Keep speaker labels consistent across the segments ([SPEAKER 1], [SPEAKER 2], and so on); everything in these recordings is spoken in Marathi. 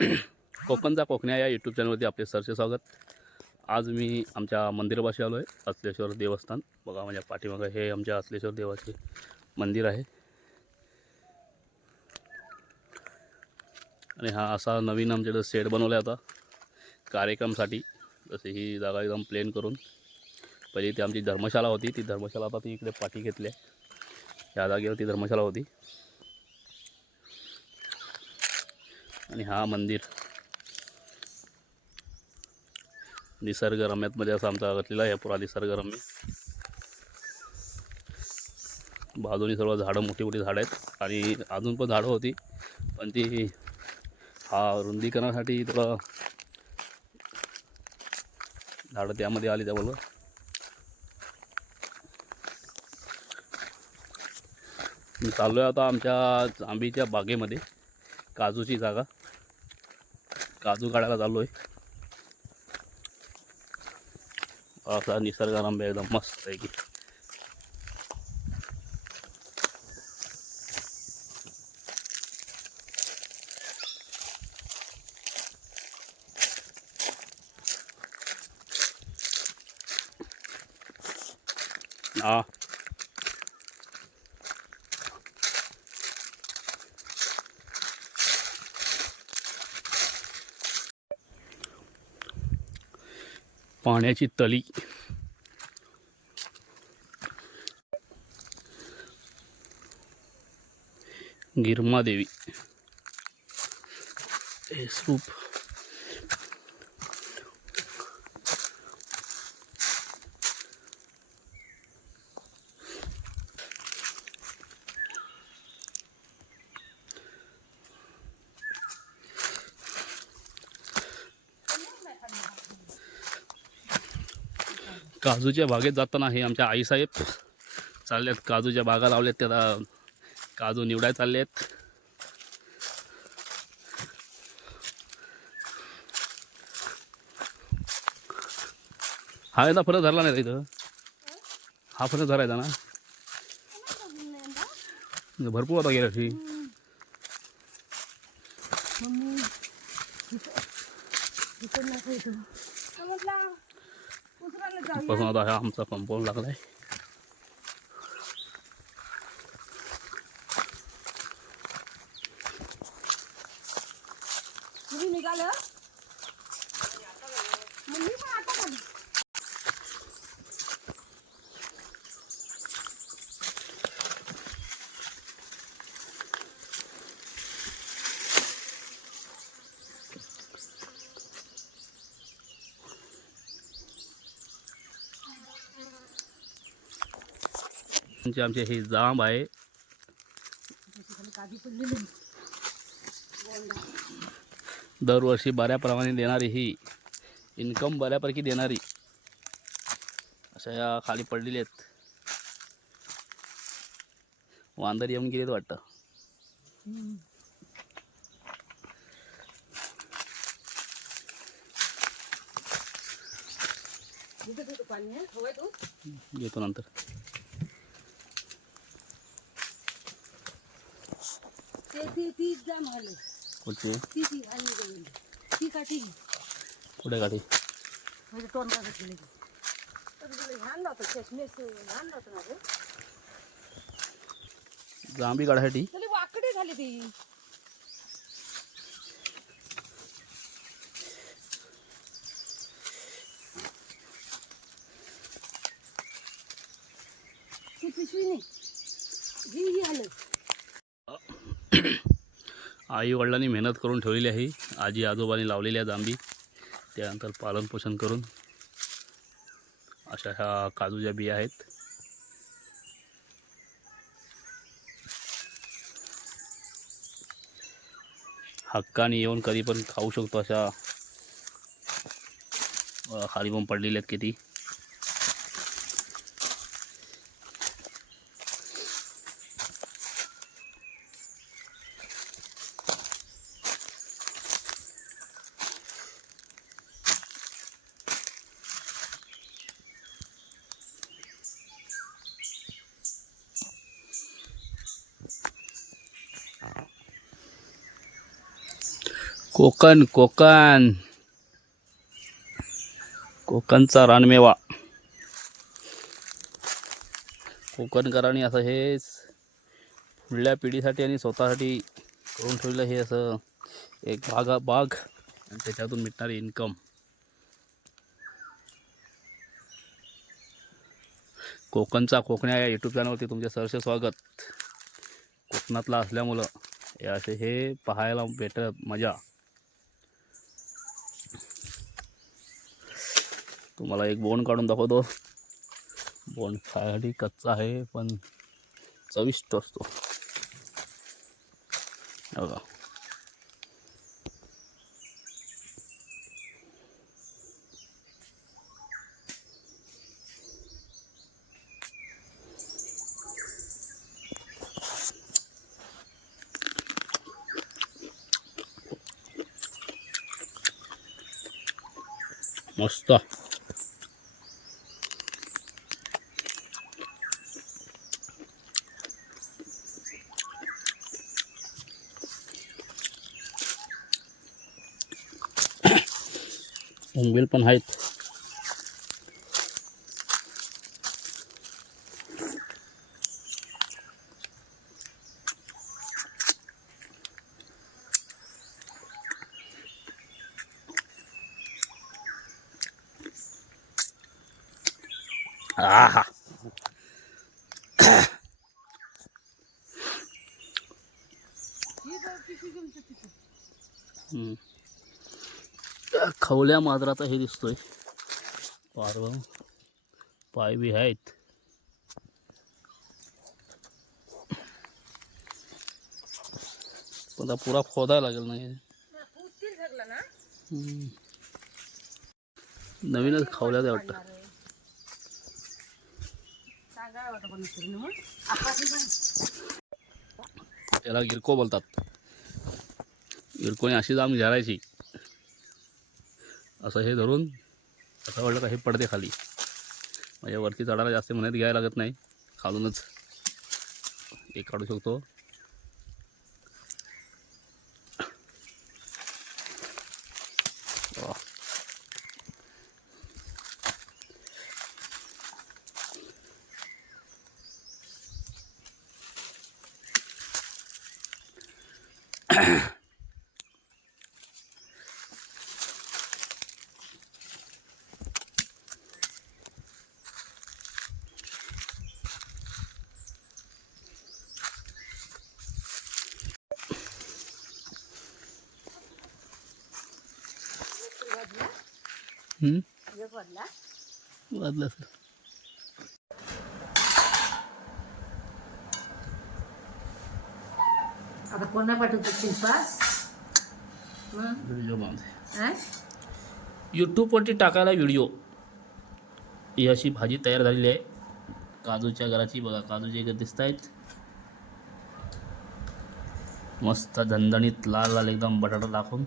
[SPEAKER 1] कोकणचा कोकण्या या यूट्यूब चॅनलवरती आपले सरचे स्वागत. आज मी आमच्या मंदिरापाशी आलो आहे असलेश्वर देवस्थान. बघा माझ्या पाठीमागं हे आमच्या असलेश्वर देवाचे मंदिर आहे. आणि हा असा नवीन आमच्याकडं सेट बनवला आहे आता. कार्यक्रमासाठी जसे ही जागा एकदम प्लेन करून. पहिली ती आमची धर्मशाला होती. ती धर्मशाला आता ती इकडे पाठी घेतली आहे. या जागेवर ती धर्मशाला होती. आणि हा मंदिर. निसर्गरम्यातमध्ये असा आमचा घातलेला आहे पुरा निसर्गरम्य. बाजूनी सर्व झाडं मोठी मोठी झाडं आहेत. आणि अजून पण झाडं होती पण ती हा रुंदीकरणासाठी थोडं झाडं त्यामध्ये आली त्याबरोबर मी चाललो आहे आता आमच्या आंबीच्या बागेमध्ये काजूची जागा. काजू काढायला चाललो आहे असा निसर्गारंभ एकदम मस्त आहे की हा. पाण्याची तळी गिरमादेवी हे स्तूप काजूच्या बागेत जाताना हे आमच्या आईसाहेब चालले आहेत काजूच्या बागा लावल्यात त्याला काजू निवडाय चालले आहेत हा एकदा फरक धरला नाही इथं. हा फरक धरायचा ना. भरपूर होता गेल्या वर्षी पासून आता हा आमचा कंपाऊंड लागलाय.
[SPEAKER 2] निघालं? मग मी पण आता खाली.
[SPEAKER 1] आमचे हे जांब आहे. दरवर्षी बऱ्याप्रमाणे देणारी ही इन्कम बऱ्यापैकी देणारी. अशा या खाली पडलेली आहेत. वांदर येऊन गेलेत वाटतं. घेतो नंतर
[SPEAKER 2] ते ती ती जा म्हणाले
[SPEAKER 1] पुढचे
[SPEAKER 2] ती ती आणि जाऊन ती काठी
[SPEAKER 1] पुढे गाडी
[SPEAKER 2] म्हणजे तोंड काढत गेले तर तुला लहान नव्हतं चष्मेस लहान नव्हतं ना रे
[SPEAKER 1] जांभी काढायसाठी
[SPEAKER 2] तुला वाकडे झाली ती. ती पिशवी नाही. ही ही आलं
[SPEAKER 1] आईवडिलांनी मेहनत करून ठेवलेली आहे. आजी आजोबांनी लावलेली आहे जांबी त्यानंतर पालनपोषण करून अशा ह्या काजूच्या बिया आहेत. हक्काने येऊन कधी पण खाऊ शकतो अशा खाली पण पडलेल्या आहेत किती. कोकण कोकण. कोकणचा रानमेवा. कोकणकरांनी असं हेच पुढल्या पिढीसाठी आणि स्वतःसाठी करून ठेवलं हे असं एक बागा बाग. आणि त्याच्यातून मिळणारी इन्कम कोकणचा कोकण्या या यूट्यूब चॅनलवरती तुमचे सहर्ष स्वागत. कोकणातला असल्यामुळं हे असे हे पाहायला भेटत मजा. तुम्हाला एक बोंड काढून दाखवतो. बोंड खायसाठी कच्चा आहे पण चविष्ट असतो. बघा. मस्त. उंबील पण आहेत आहा खवल्या माजराचा हे दिसतोय. पारव. पाय बी आहेत. पण आता पुरा खोदायला लागेल नाही नवीनच खावल्या द्या वाटतं.
[SPEAKER 2] याला आहे. वाटतं
[SPEAKER 1] त्याला गिरको बोलतात. गिरकोने अशी जाम घेरायची असं हे धरून असं वाटलं का हे पडते खाली म्हणजे वरती चढायला जास्त मेहनत घ्यायला लागत नाही. खालूनच एक काढू शकतो.
[SPEAKER 2] वाजला.
[SPEAKER 1] सर.
[SPEAKER 2] आता कोणा पाठवतो शिल्पास हा?
[SPEAKER 1] यूट्यूबवरती टाकायला व्हिडिओ ही अशी भाजी तयार झालेली आहे. काजूच्या घराची बघा काजूचे इकडे दिसत आहेत मस्त झणझणीत लाल लाल एकदम बटाटा टाकून.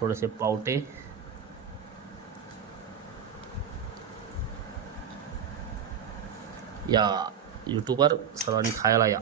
[SPEAKER 1] थोडेसे पावटे. या यूट्यूबवर सर्वांनी खायला या.